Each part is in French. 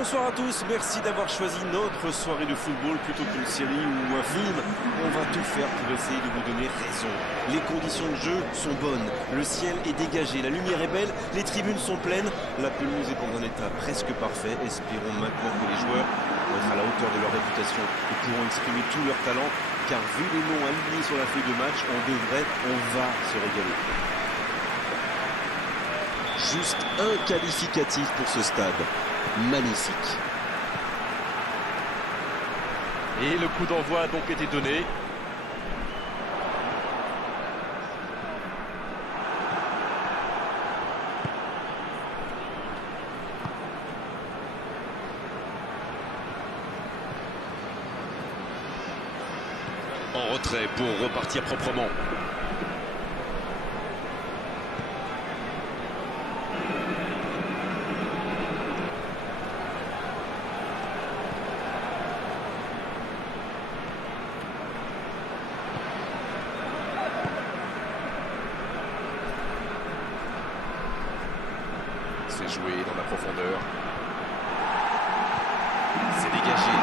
Bonsoir à tous, merci d'avoir choisi notre soirée de football plutôt qu'une série ou un film. On va tout faire pour essayer de vous donner raison. Les conditions de jeu sont bonnes, le ciel est dégagé, la lumière est belle, les tribunes sont pleines, la pelouse est dans un état presque parfait. Espérons maintenant que les joueurs vont être à la hauteur de leur réputation et pourront exprimer tout leur talent, car vu les noms alignés sur la feuille de match, on va se régaler. Juste un qualificatif pour ce stade. Magnifique. Et le coup d'envoi a donc été donné. En retrait pour repartir proprement. C'est joué dans la profondeur. C'est dégagé.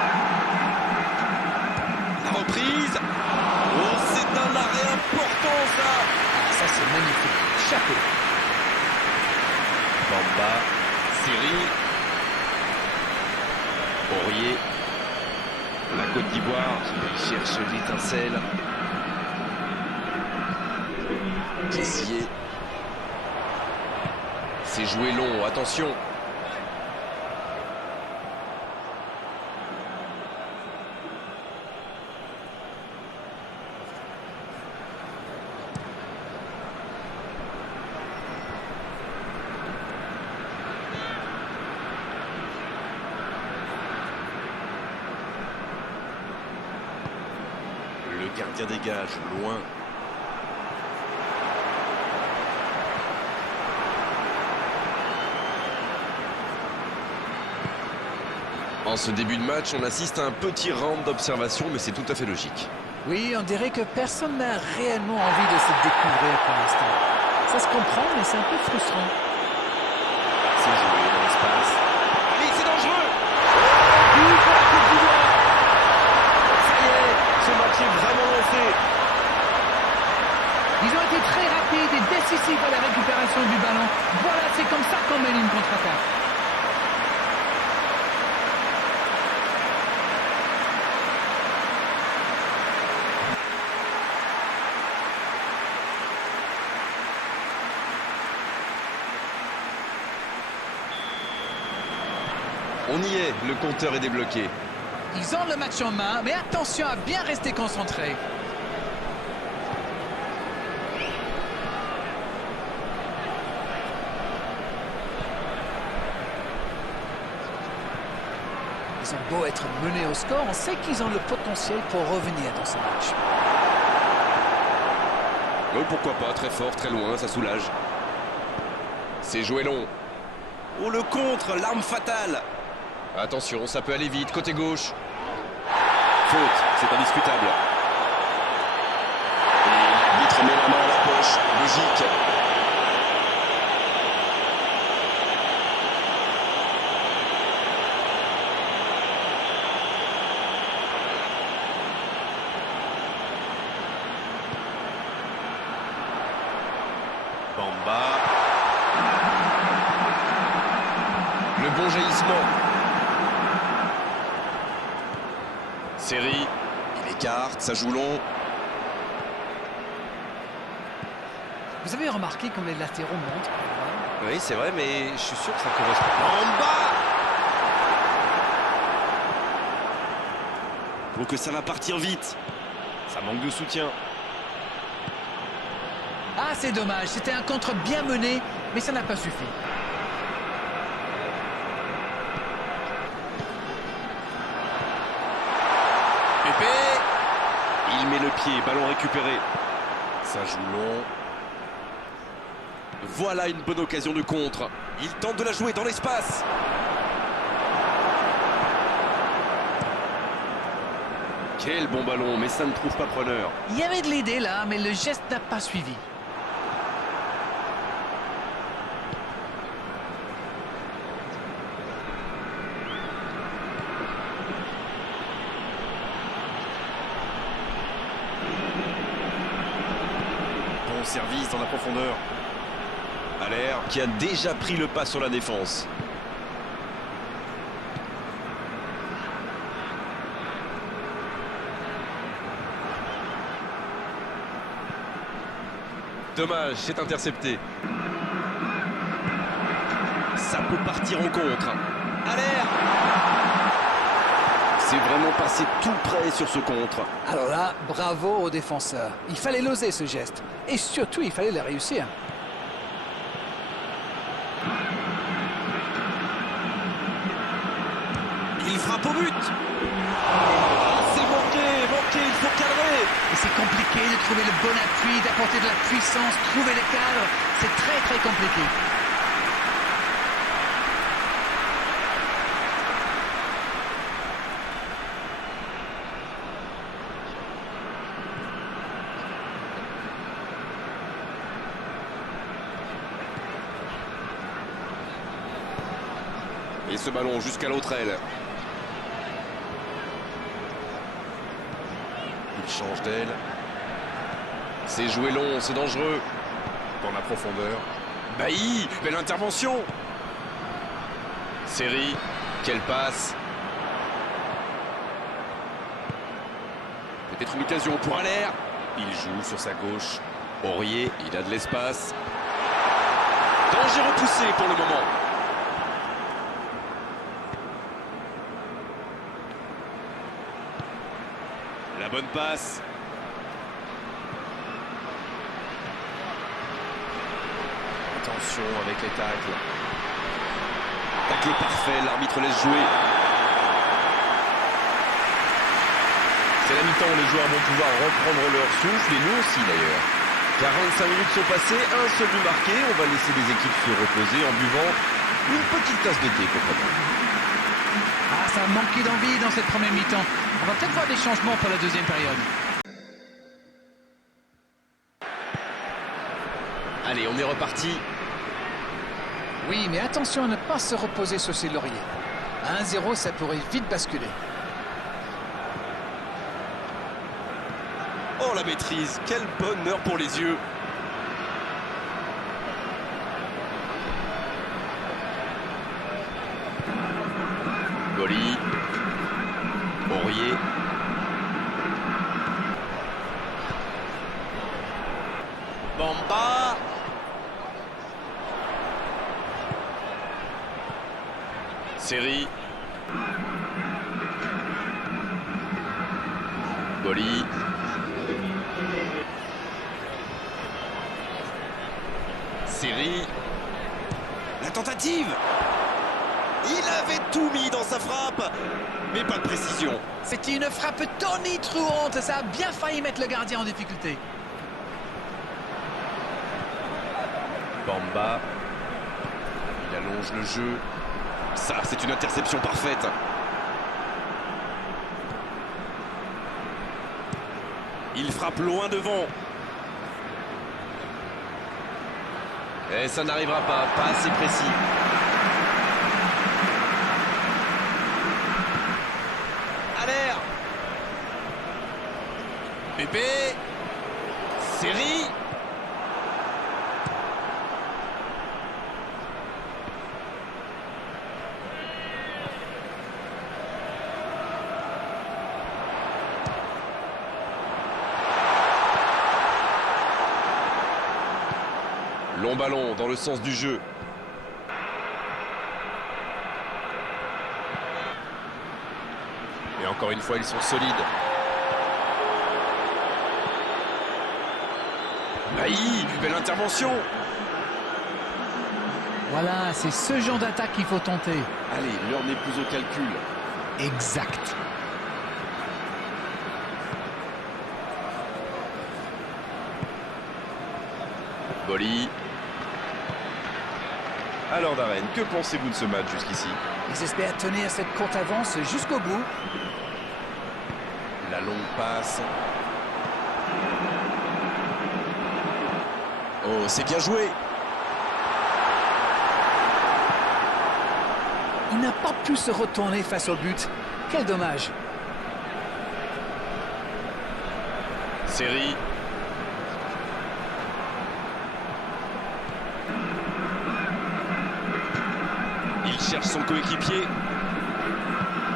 La reprise. Oh, c'est un arrêt important, ça. Ah, ça, c'est magnifique. Chapeau. Bamba. Série. Aurier. La Côte d'Ivoire qui cherche l'étincelle. Kessier. C'est joué long, attention. Le gardien dégage, loin. En ce début de match, on assiste à un petit round d'observation, mais c'est tout à fait logique. Oui, on dirait que personne n'a réellement envie de se découvrir pour l'instant. Ça se comprend, mais c'est un peu frustrant. C'est joué dans l'espace. Allez, c'est dangereux. But pour la Côte d'Ivoire. Ça y est, ce match est vraiment lancé. Ils ont été très rapides et décisifs à la récupération du ballon. Voilà, c'est comme ça qu'on mène une contre-attaque. On y est, le compteur est débloqué. Ils ont le match en main, mais attention à bien rester concentré. Ils ont beau être menés au score, on sait qu'ils ont le potentiel pour revenir dans ce match. Oui, pourquoi pas, très fort, très loin, ça soulage. C'est joué long. Oh, le contre, l'arme fatale. Attention, ça peut aller vite, côté gauche. Faute, c'est indiscutable. Et l'arbitre met la main à la poche, logique. Bamba. Le bon jaillissement. Série, il écarte, ça joue long. Vous avez remarqué comme les latéraux montent? Oui, c'est vrai, mais je suis sûr que ça correspond. Bamba. Pour que ça va partir vite. Ça manque de soutien. Ah, c'est dommage, c'était un contre bien mené, mais ça n'a pas suffi. Pépé. Il met le pied, ballon récupéré. Ça joue long. Voilà une bonne occasion de contre. Il tente de la jouer dans l'espace. Quel bon ballon, mais ça ne trouve pas preneur. Il y avait de l'idée là, mais le geste n'a pas suivi. service dans la profondeur. Aller qui a déjà pris le pas sur la défense. Dommage, c'est intercepté. Ça peut partir en contre. Aller! C'est vraiment passé tout près sur ce contre. Alors là, bravo aux défenseurs. Il fallait l'oser ce geste. Et surtout, il fallait le réussir. Il frappe au but. Ah, c'est manqué, il faut cadrer. Et c'est compliqué de trouver le bon appui, d'apporter de la puissance, trouver le cadre. C'est très très compliqué. Et ce ballon jusqu'à l'autre aile. Il change d'aile. C'est joué long, c'est dangereux. Dans la profondeur. Bailly, belle intervention. Série, quelle passe. Peut-être une occasion pour Aller. Il joue sur sa gauche. Aurier, il a de l'espace. Danger repoussé pour le moment. La bonne passe. Attention avec les tacles. Tacle parfait, l'arbitre laisse jouer. C'est la mi-temps, les joueurs vont pouvoir reprendre leur souffle, et nous aussi d'ailleurs. 45 minutes sont passées, un seul but marqué. On va laisser les équipes se reposer en buvant une petite tasse de thé, pourquoi pas. Ah, ça a manqué d'envie dans cette première mi-temps. On va peut-être voir des changements pour la deuxième période. Allez, on est reparti. Oui, mais attention à ne pas se reposer sur ses lauriers. À 1-0, ça pourrait vite basculer. Oh, la maîtrise, quel bonheur pour les yeux. Goli. Aurier. Bamba. Série. Goli. Série. La tentative. Il avait tout mis dans sa frappe, mais pas de précision. C'était une frappe tonitruante. Ça a bien failli mettre le gardien en difficulté. Bamba. Il allonge le jeu. Ça, c'est une interception parfaite. Il frappe loin devant. Et ça n'arrivera pas assez précis. Aller. Pépé. Série. Long ballon dans le sens du jeu. Et encore une fois, ils sont solides. Bailly, belle intervention. Voilà, c'est ce genre d'attaque qu'il faut tenter. Allez, l'heure n'est plus au calcul. Exact. Goli. Alors Darren, que pensez-vous de ce match jusqu'ici? Ils espèrent tenir cette courte avance jusqu'au bout. La longue passe. Oh, c'est bien joué. Il n'a pas pu se retourner face au but. Quel dommage. Série. Il cherche son coéquipier.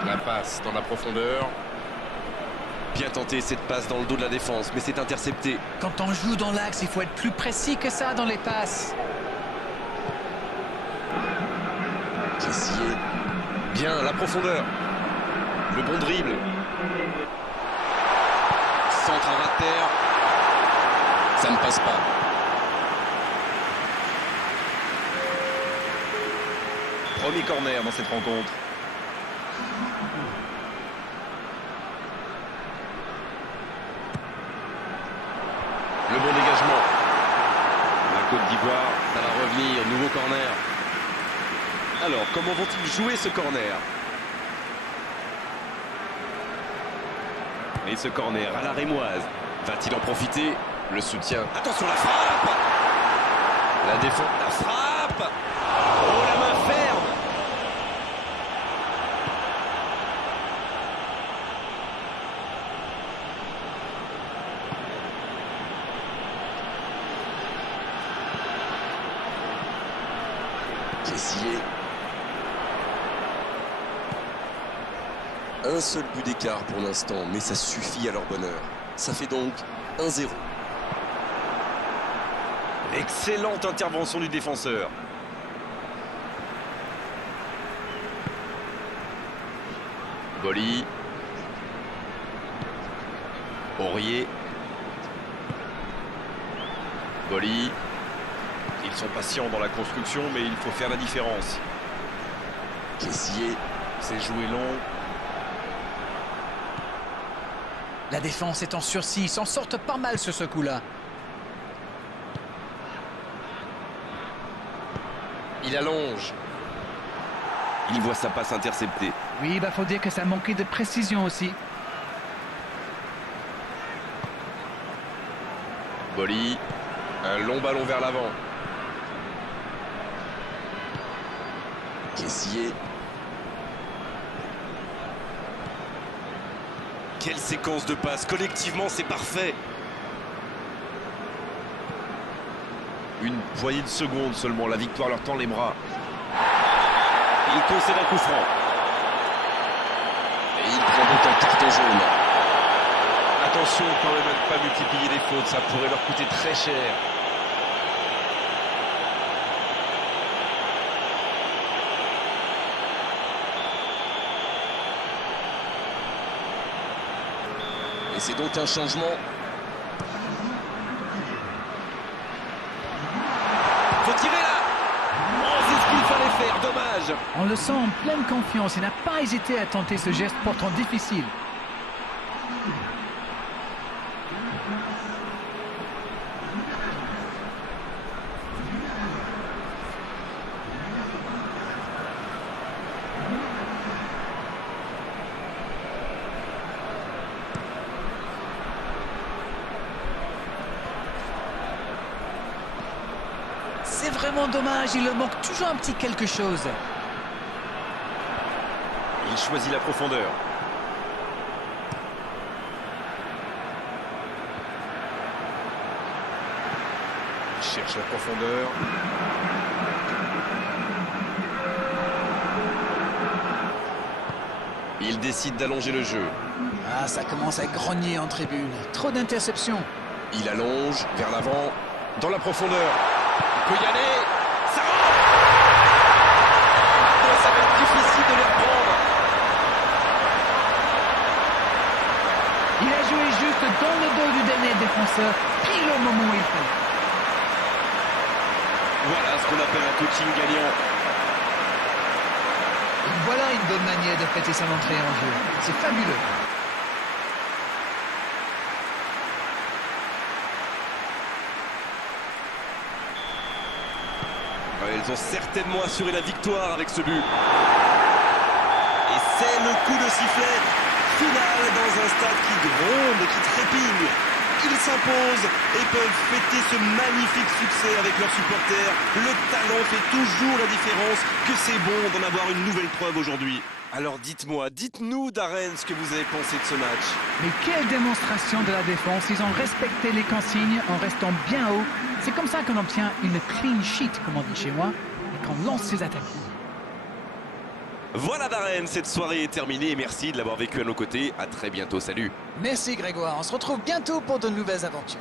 La passe dans la profondeur. Bien tenté cette passe dans le dos de la défense, mais c'est intercepté. Quand on joue dans l'axe, il faut être plus précis que ça dans les passes. Kessié. Bien, la profondeur. Le bon dribble. Centre à ras de terre. Ça ne passe pas. Premier corner dans cette rencontre. Le bon dégagement. La Côte d'Ivoire, ça va revenir. Nouveau corner. Alors, comment vont-ils jouer ce corner? Et ce corner à la rémoise. Va-t-il en profiter? Le soutien. Attention, la frappe! La défense. La frappe! Oh, la main ferme! Kessié. Un seul but d'écart pour l'instant, mais ça suffit à leur bonheur. Ça fait donc 1-0. Excellente intervention du défenseur. Boli. Aurier. Boli. Ils sont patients dans la construction, mais il faut faire la différence. Kessié. C'est joué long. La défense est en sursis, ils s'en sortent pas mal sur ce coup-là. Il allonge. Il voit sa passe interceptée. Oui, faut dire que ça manquait de précision aussi. Boli. Un long ballon vers l'avant. Kessié. Quelle séquence de passes. Collectivement, c'est parfait. Une poignée de secondes seulement. La victoire leur tend les bras. Il concède un coup franc. Et il prend donc un carton jaune. Attention quand même à ne pas multiplier les fautes, ça pourrait leur coûter très cher. Et c'est donc un changement. Faut tirer là. Oh, c'est ce qu'il fallait faire. Dommage. On le sent en pleine confiance, il n'a pas hésité à tenter ce geste pourtant difficile. C'est vraiment dommage, il leur manque toujours un petit quelque chose. Il choisit la profondeur. Il cherche la profondeur. Il décide d'allonger le jeu. Ah, ça commence à grogner en tribune. Trop d'interceptions. Il allonge vers l'avant. Dans la profondeur. Il peut y aller. Ça rentre. Oh, ça va être difficile de les reprendre. Il a joué juste dans le dos du dernier défenseur, pile au moment où il faut. Voilà ce qu'on appelle un coaching gagnant. Et voilà une bonne manière de fêter son entrée en jeu. C'est fabuleux. Ils ont certainement assuré la victoire avec ce but. Et c'est le coup de sifflet final dans un stade qui gronde, qui trépigne. Ils s'imposent et peuvent fêter ce magnifique succès avec leurs supporters. Le talent fait toujours la différence, que c'est bon d'en avoir une nouvelle preuve aujourd'hui. Alors dites-nous Darren ce que vous avez pensé de ce match. Mais quelle démonstration de la défense. Ils ont respecté les consignes en restant bien haut. C'est comme ça qu'on obtient une clean sheet, comme on dit chez moi, et qu'on lance ses attaques. Voilà Darren, cette soirée est terminée. Merci de l'avoir vécu à nos côtés. À très bientôt, salut. Merci Grégoire, on se retrouve bientôt pour de nouvelles aventures.